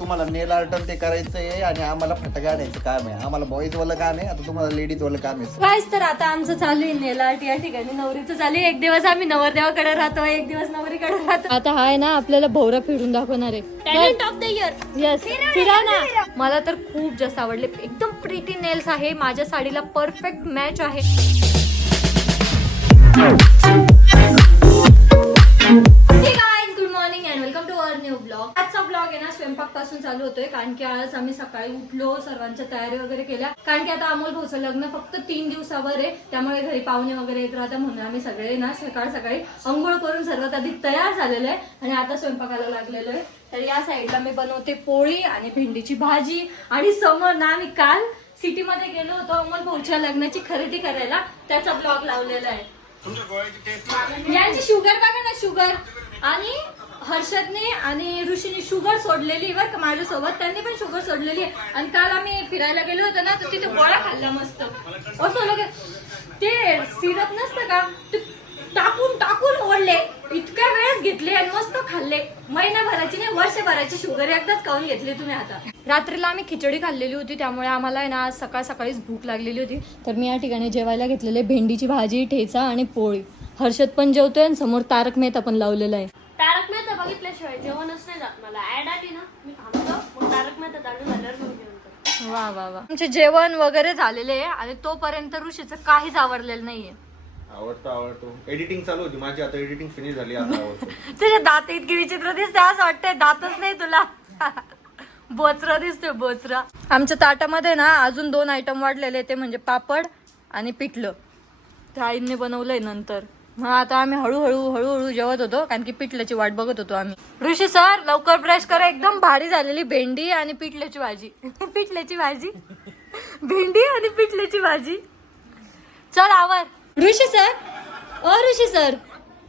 तुम्हाला नेल आर्ट ते करायचं आहे आणि आम्हाला फटाके आणायचं काम आहे. आम्हाला बॉईज वालं काम आहे आता तुम्हाला लेडीज वालं काम आहे काहीच तर आता आमचं चालू आहे नेलाट या ठिकाणी नवरीचं चालू आहे. एक दिवस आम्ही नवरदेवाकडे राहतो एक दिवस नवरीकडे राहतो. आता हा आहे ना आपल्याला भोवरा फिरून दाखवणार आहे. Talent of the year yes फिरा ना मला तर खूप जास्त आवडले. एकदम प्रिटी नेल्स आहे. माझ्या साडीला परफेक्ट मॅच आहे. ब्लॉग आहे ना स्वयंपाकपासून चालू होतोय. कारण की आज आम्ही सकाळी उठलो सर्वांच्या तयारी वगैरे केल्या. कारण की आता अमोल भाऊचं लग्न फक्त तीन दिवसावर आहे. त्यामुळे घरी पाहुणे वगैरे येत राहतात म्हणून आम्ही सगळे ना सकाळ सकाळी अंघोळ करून सर्वात आधी तयार झालेलो आहे. आणि आता स्वयंपाकाला लागलेलो आहे. तर या साईडला मी बनवते पोळी आणि भेंडीची भाजी आणि समोर ना आम्ही काल सिटीमध्ये गेलो होतो अमोल भाऊच्या लग्नाची खरेदी करायला. त्याचा ब्लॉग लावलेला आहे. यांची शुगर बघा ना शुगर. आणि हर्षदने आणि ऋषीने शुगर सोडलेली बरं का माझ्यासोबत. त्यांनी पण शुगर सोडलेली आहे. आणि काल आम्ही फिरायला गेलो होतो ना तर तिथे गोळा खाल्ला मस्त. असं लगे ते सिरप नसतं का? ते टाकून टाकून ओढले. इतक्या वेळेस घेतले आणि मस्त खाल्ले. महिनाभराची नाही वर्षभराची शुगर एकदाच खाऊन घेतली तुम्ही आता. रात्रीला आम्ही खिचडी खाल्लेली होती. त्यामुळे आम्हाला आहे ना सकाळ सकाळीच भूक लागलेली होती. तर मी या ठिकाणी जेवायला घेतलेले भेंडीची भाजी ठेचा आणि पोळी. हर्षद पण जेवतोय आणि समोर तारक मेहता पण लावलेला आहे. तारक मेहता बघितल्याशिवाय जेवणच नाही जात मला. ऍड आली ना मी थांबतो. मग तारक मेहता चालू झाल्यावर मी जेवण करतो. वा वा वा. आमचे जेवण वगैरे झालेले आहे आणि तोपर्यंत ऋषीचं काहीच आवरलेलं नाहीये. आवडतो आवडतो. एडिटिंग चालू होती. माझी आता एडिटिंग फिनिश झाली आता आवडतो. तुझे दात इतकी विचित्र दिसते असं वाटतंय दातच नाही तुला. बोचरा दिसतोय बोचरा. आमच्या ताटामध्ये ना अजून दोन आयटम वाढलेले ते म्हणजे पापड आणि पिठलं. त्या आईने बनवलंय नंतर. मग आता आम्ही हळूहळू हळूहळू जेवत होतो कारण की पिठल्याची वाट बघत होतो आम्ही. ऋषी सर लवकर ब्रश करा. एकदम भारी झालेली भेंडी आणि पिठल्याची भाजी. पिठल्याची भाजी? भेंडी आणि पिठल्याची भाजी. चल आवर. ऋषी सर. अ ऋषी सर.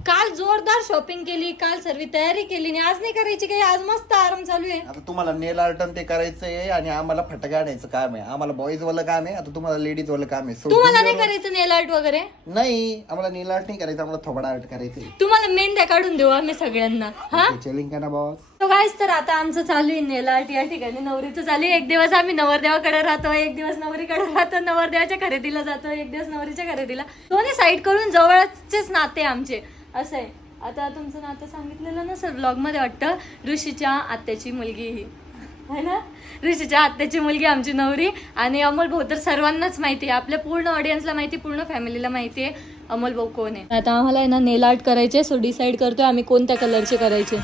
काल जोरदार शॉपिंग केली काल सर्व तयारी केली आणि आज नाही करायची काही आज मस्त आराम चालू आहे. आता तुम्हाला नेल आर्ट ते करायचं आहे आणि आम्हाला फटाके आणायचं काम आहे. आम्हाला बॉईज वालं काम आहे आता तुम्हाला लेडीज वालं काम आहे. तुम्हाला नाही करायचं नेल आर्ट वगैरे? नाही आम्हाला नेल आर्ट नाही करायचं आम्हाला थोबडा आर्ट करायचं तुम्हाला मेंद्या काढून देऊ आम्ही सगळ्यांना हा? चेलिंग का ना बॉस तो तर आता आमचं चालू आहे नेल आर्ट या ठिकाणी नवरीचं चालू आहे. एक दिवस आम्ही नवरदेवाकडे राहतो एक दिवस नवरीकडे राहतो नवरदेवाच्या खरेदीला जातो एक दिवस नवरीच्या खरेदीला. दोन्ही साईडकडून जवळचेच नाते आमचे. असं आहे. आता तुमचं नातं सांगितलेलं ना सर ब्लॉगमध्ये वाटतं ऋषीच्या आत्याची मुलगी ही. है ना? ऋषीच्या आत्याची मुलगी आमची नवरी आणि अमोल भाऊ. तर सर्वांनाच माहिती आहे. आपल्या पूर्ण ऑडियन्सला माहिती पूर्ण फॅमिलीला माहिती आहे अमोल भाऊ कोण आहे. आता आम्हाला आहे ना नेल आर्ट करायचे सो डिसाईड करतोय आम्ही कोणत्या कलरचे करायचे.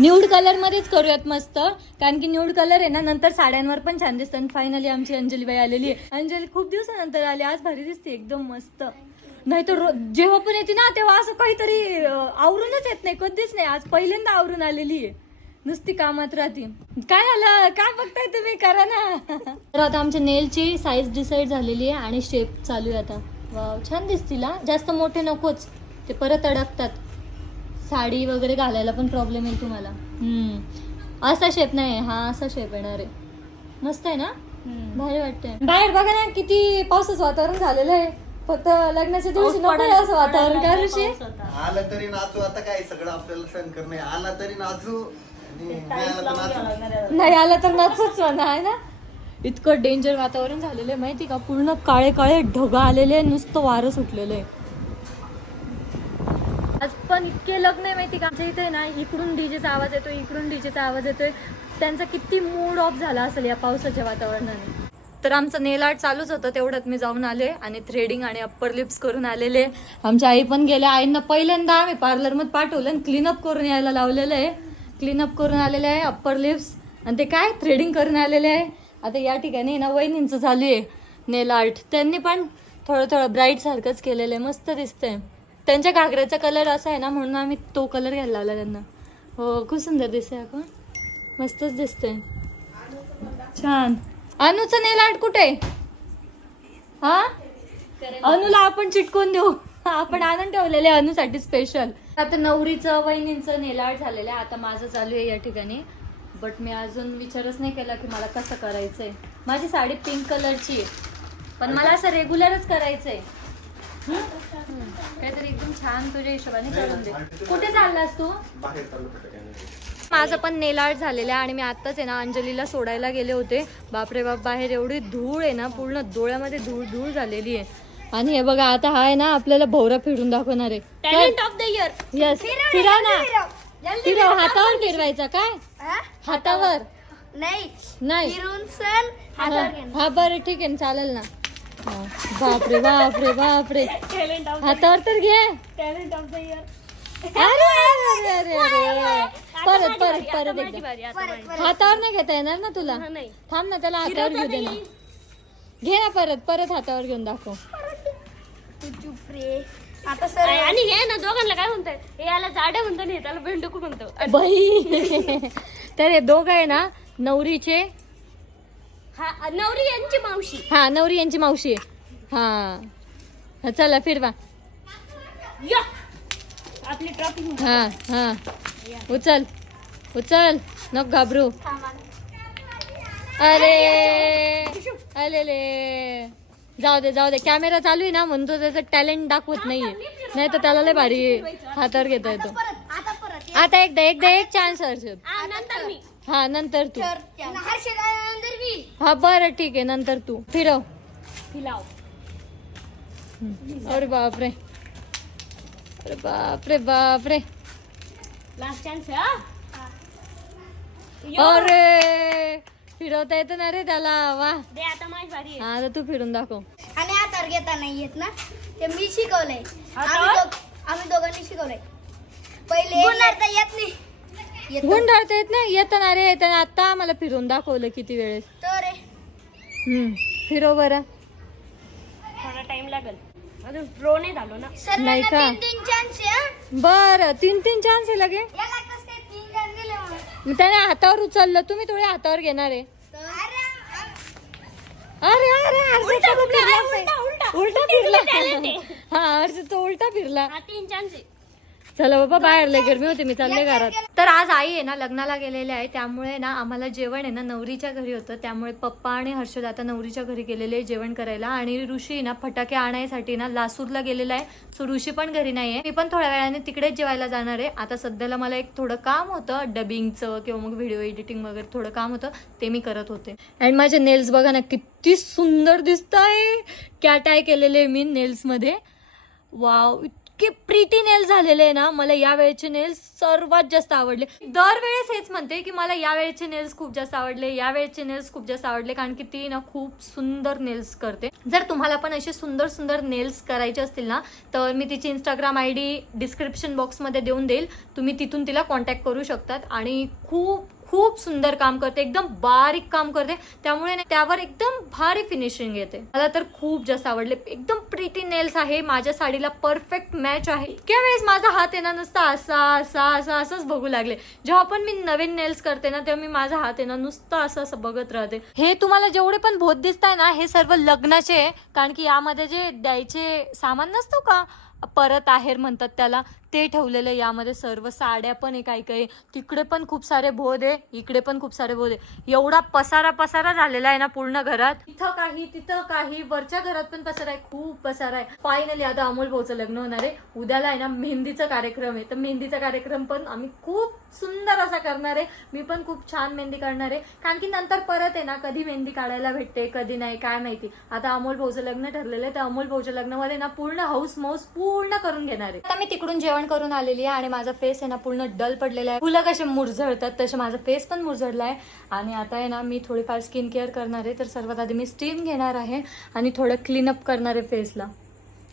न्यूड कलरमध्येच करूयात मस्त कारण की न्यूड कलर आहे ना नंतर साड्यांवर पण छान दिसतं. आणि फायनली आमची अंजली बाई आलेली आहे. अंजली खूप दिवसानंतर आली आज भारी दिसते एकदम मस्त. नाही तर रो- जेव्हा पण येते ना तेव्हा असं काहीतरी आवरूनच येत नाही कधीच नाही. आज पहिल्यांदा आवरून आलेली आहे. नुसती कामात राहते. काय झालं? काय बघताय तुम्ही? करा ना. तर आता आमच्या नेलची साईज डिसाईड झालेली आहे आणि शेप चालू आहे आता. वाव छान दिसतील जास्त मोठे नकोच. ते परत अडकतात. साडी वगैरे घालायला पण प्रॉब्लेम येईल तुम्हाला. हम्म. असा शेप नाही हा असा शेप येणार आहे. मस्त आहे ना? भारी वाटतंय. बाहेर बघा ना किती पावसाचं वातावरण झालेलं आहे. फक्त लग्नाच्या दिवशी नको आहे असं वातावरण ऋषी आला तरी नाचू आता काय सगळं आपल्याला सहन करणं. आला तरी नाचू. आणि नाही आला तर नाचू. नाही आलं तर नाचच म्हणा आहे ना? इतकं डेंजर वातावरण झालेलं आहे माहिती का? पूर्ण काळे काळे ढग आलेले आहे, नुसतं वारं सुटलेलं आहे. आज पण इतके लग्न आहे माहिती का? आमच्या इथे ना इकडून डीजेचा आवाज येतोय इकडून डीजेचा आवाज येतोय. त्यांचा किती मूड ऑफ झाला असेल या पावसाच्या वातावरणाने. तर आमचं नेल आर्ट चालूच होतं तेवढ्यात मी जाऊन आले आणि थ्रेडिंग आणि अप्पर लिप्स करून आलेले. आमच्या आई पण गेल्या. आईंना पहिल्यांदा आम्ही पार्लरमध्ये पाठवलं आणि क्लीनअप करून यायला लावलेलं आहे. क्लीनअप करून आलेले आहे अप्पर लिप्स आणि ते काय? थ्रेडिंग करून आलेले आहे. आता या ठिकाणी ना वहिनींचं झाली आहे नेल आर्ट त्यांनी पण थोडं थोडं ब्राईट सारखंच केलेलं आहे. मस्त दिसतंय. त्यांच्या घागऱ्याचा कलर असा आहे ना म्हणून आम्ही तो कलर घ्यायला लावला त्यांना. हो खूप सुंदर दिसतंय आपण मस्तच दिसतंय. छान. अनुचं नेल आर्ट कुठे? हा? अनुला आपण चिटकून देऊ. आपण आणून ठेवलेले अनुसाठी स्पेशल आता नवरीचं वहिनींचं नेल आर्ट झालेलं आहे. आता माझं चालू आहे या ठिकाणी. बट मी अजून विचारच नाही केला की मला कसं करायचंय. माझी साडी पिंक कलरची आहे. पण मला असं रेग्युलरच करायचंय. काहीतरी एकदम छान तुझ्या हिशोबाने करून दे. कुठे चाललास तू? माझं पण नेल आर्ट झालेलं आहे आणि मी आत्ताच आहे ना अंजलीला सोडायला गेले होते. बापरे बाप बाहेर एवढी धूळ आहे ना पूर्ण डोळ्यामध्ये धूळ धूळ झालेली आहे. आणि हे बघा आता हा आहे ना आपल्याला भोवरा फिरून दाखवणार आहे. Talent of the year yes ना. फिरव हातावर फिरवायचा काय? हातावर. नाही. नाही. फिरून सण हा हा, बरं ठीक आहे ना, चालेल ना. हा. बापरे बापरे बापरे. टॅलेंट ऑफ हातावर तर घे. टॅलेंट ऑफ द इयर अरे अरे अरे अरे. अरे परत परत परत एकदा. हातावर नाही घेता येणार ना तुला? हा, नाही. थांब ना त्याला हातावर घेऊ दे ना. घे ना परत परत हातावर घेऊन दाखव. तू चुप रे. आता सर आणि हे ना दोघांना काय म्हणताय? हे याला जाडे म्हणतो आणि हे त्याला बेंडकू म्हणतो. बाई. तर हे दोघं आहे ना नवरीचे. हा नवरी यांची मावशी. हा नवरी यांची मावशी आहे. हा. हा, चला फिरवा. या. आपली ट्रॉफी हा हा. उचल उचल. नको घाबरू. अरे अरे ले जाऊ दे जाऊ दे. कॅमेरा चालू आहे ना म्हणतो त्याचं टॅलेंट दाखवत नाहीये. नाही तर त्याला लय भारी हातावर घेता येतो परत आता परत. आता एकदा एकदा एक चान्स हर्षद हा नंतर मी. हा नंतर तू. हा बरं ठीक आहे. नंतर तू. फिरव. फिलाव अरे बापरे. अरे बापरे बापरे लास्ट चान्स हा अरे फिरवता येतं ना रे त्याला. वा. दे आता माझी बारी आहे हा आता तू फिरून दाखव. आणि हातावर घेता नाही येत ना. ते मी शिकवलंय. हातावर? आम्ही दोघ- आम्ही दोघांनी शिकवलंय. पहिले येता येत नाही. येत. गुंडाळता येत नाही? येतं ना रे. येतं ना आता मला फिरून दाखवलं किती वेळेस. तर रे हम्म फिरव बरं. थोडा टाइम लागेल. अजून प्रो नाही झालो ना. नाही का? तीन तीन चान्स आहे बरं तीन तीन चान्स आहे लगे. याला कसं काय तीन चान्स दिले मला मग त्याने हातावर उचललं तुम्ही थोडे हातावर घेणार आहे. अरे अरे अरे हर्षदचा तो फिरला उलटा, उलटा. उलटा फिरला. हा हर्षदचा उलटा फिरला. हा तीन चान्स आहे. चला बाबा बाहेर लय गरमी होते मी चालले घरात. तर आज आई आहे ना लग्नाला गेलेले आहे. त्यामुळे ना आम्हाला जेवण आहे ना नवरीच्या घरी होतं. त्यामुळे पप्पा आणि हर्षद आता नवरीच्या घरी गेलेले आहे जेवण करायला. आणि ऋषी ना फटाके आणायसाठी ना लासूरला गेलेला आहे. सो ऋषी पण घरी नाही आहे मी पण थोड्या वेळाने तिकडेच जेवायला जाणार आहे. आता सध्याला मला एक थोडं काम होतं. डबिंगचं किंवा मग व्हिडिओ एडिटिंग वगैरे थोडं काम होतं. ते मी करत होते. अँड माझे नेल्स बघा ना किती सुंदर दिसत आहे कॅटाय केलेले मी नेल्समध्ये वाव इतके प्रीटी नेल्स झालेले आहे ना मला या वेळेचे नेल्स सर्वात जास्त आवडले. दरवेळेस हेच म्हणते की मला या वेळेचे नेल्स खूप जास्त आवडले या वेळेचे नेल्स खूप जास्त आवडले कारण की ती ना खूप सुंदर नेल्स करते. जर तुम्हाला पण असे सुंदर सुंदर नेल्स करायचे असतील ना तर मी तिची इंस्टाग्राम आय डी डिस्क्रिप्शन बॉक्समध्ये देऊन देईल. तुम्ही तिथून तिला कॉन्टॅक्ट करू शकतात आणि खूप खूप सुंदर काम करते एकदम बारीक काम करते. त्यामुळे त्यावर एकदम भारी फिनिशिंग येते. मला तर खूप जास्त आवडले. एकदम प्रिटी नेल्स आहे. माझ्या साडीला परफेक्ट मॅच आहे. इतक्या वेळेस माझा हात येणार ना नुसता असा असा असा असंच बघू लागले. जेव्हा पण मी नवीन नेल्स करते ना तेव्हा मी माझा हात आहे ना नुसतं असं असं बघत राहते. हे तुम्हाला जेवढे पण भोत दिसत आहे ना हे सर्व लग्नाचे आहे. कारण की यामध्ये जे द्यायचे सामान नसतो का? परत आहेर म्हणतात त्याला. ते ठेवलेलं आहे. यामध्ये सर्व साड्या पण आहे काही काही. तिकडे पण खूप सारे भोद आहे. इकडे पण खूप सारे भोद आहे. एवढा पसारा पसारा झालेला आहे ना पूर्ण घरात. इथं काही तिथं काही वरच्या घरात पण पसारा आहे. खूप पसारा आहे. फायनली आता अमोल भाऊचं लग्न होणार आहे. उद्याला आहे ना मेहंदीचा कार्यक्रम आहे. तर मेहंदीचा कार्यक्रम पण आम्ही खूप सुंदर असा करणार आहे. मी पण खूप छान मेहंदी काढणार आहे. कारण की नंतर परत आहे ना कधी मेहंदी काढायला भेटते कधी नाही काय माहिती. आता अमोल भाऊचं लग्न ठरलेलं आहे. तर अमोल भाऊच्या लग्नामध्ये ना पूर्ण हाऊस मौस पूर्ण करून घेणार आहे. आता मी तिकडून जेवण करून आलेली आहे आणि माझा फेस आहे ना पूर्ण डल पडलेला आहे. फुलं कसे मुरझळतात तसे माझा फेस पण मुरझडला आहे आणि आता आहे ना मी थोडीफार स्किन केअर करणार आहे. तर सर्वात आधी मी स्टीम घेणार आहे आणि थोडं क्लीनअप करणार आहे फेसला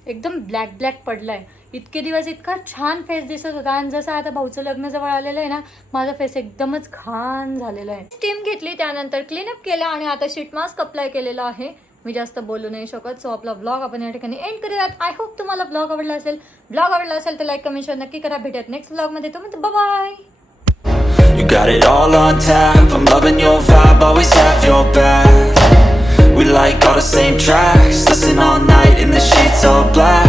एकदम ब्लॅक ब्लॅक पडलाय. इतके दिवस इतका छान फेस दिसत होता. आणि जसं आता भाऊचं लग्न जवळ आलेलं आहे ना माझा फेस एकदमच घाण झालेला आहे. स्टीम घेतली त्यानंतर क्लीनअप केलं आणि आता शीट मास्क अप्लाय केलेला आहे. मी जास्त बोलू नाही शकत सो आपला ब्लॉग आपण या ठिकाणी एंड करूयात आय होप तुम्हाला ब्लॉग आवडला असेल ब्लॉग आवडला असेल तर लाईक कमेंट शेअर नक्की करा भेटत नेक्स्ट ब्लॉगमध्ये तुम्ही bye You got it all on tap. I'm loving your vibe, always have your back. We like all the same tracks. Listen all night in the sheets all black.